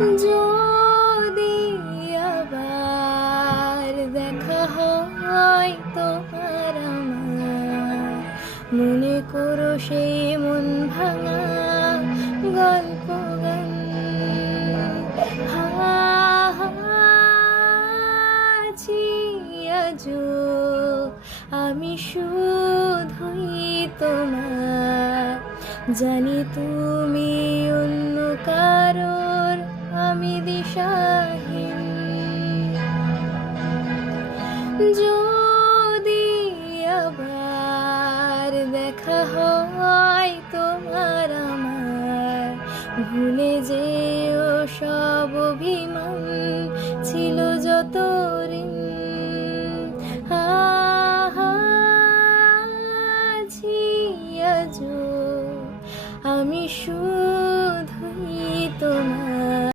যদি আবার দেখা হয় তোমার আমার, মনে করো সেই মন ভাঙা গল্প গান। আছি আজও আমি শুধুই তোমার, জানি তুমি অন্য কারোর, আমি দিশাহীন। যদি আবার দেখা হয় তোমার আমার, ভুলে যেও সব অভিমান ছিল যত ঋণ।